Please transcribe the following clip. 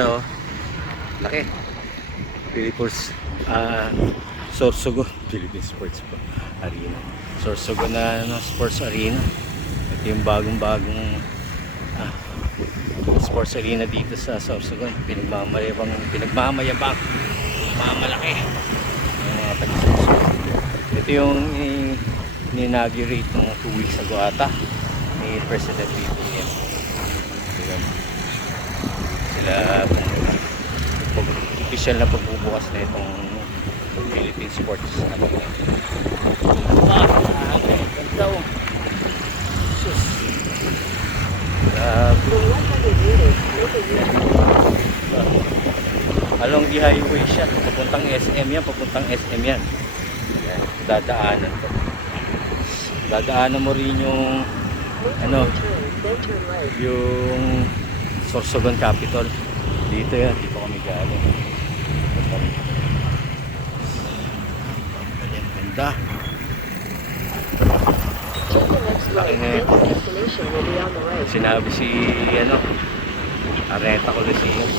ganda oh. Laki. Philippines Sorsogon Philippine Sports Arena. Sorsogon na sports arena. Ito yung bagong-bagong sports arena dito sa Sorsogon. Pinagmamayabang mamalaki yung mga taga-Sorsogon. Ito yung ni-inaugurate ng 2 weeks ago ata ni President BBM. Sila official na pagbubukas na itong Philippine Sports Arena. Ganda oh. Sus. Along the highway siya. Papuntang SM yan. Papuntang SM yan. Dadaanan to. Dadaanan mo rin yung yung Sorsogon Capital. Dito yan. Dito kami galing. Ganda. Sinabi si Areta Coliseum.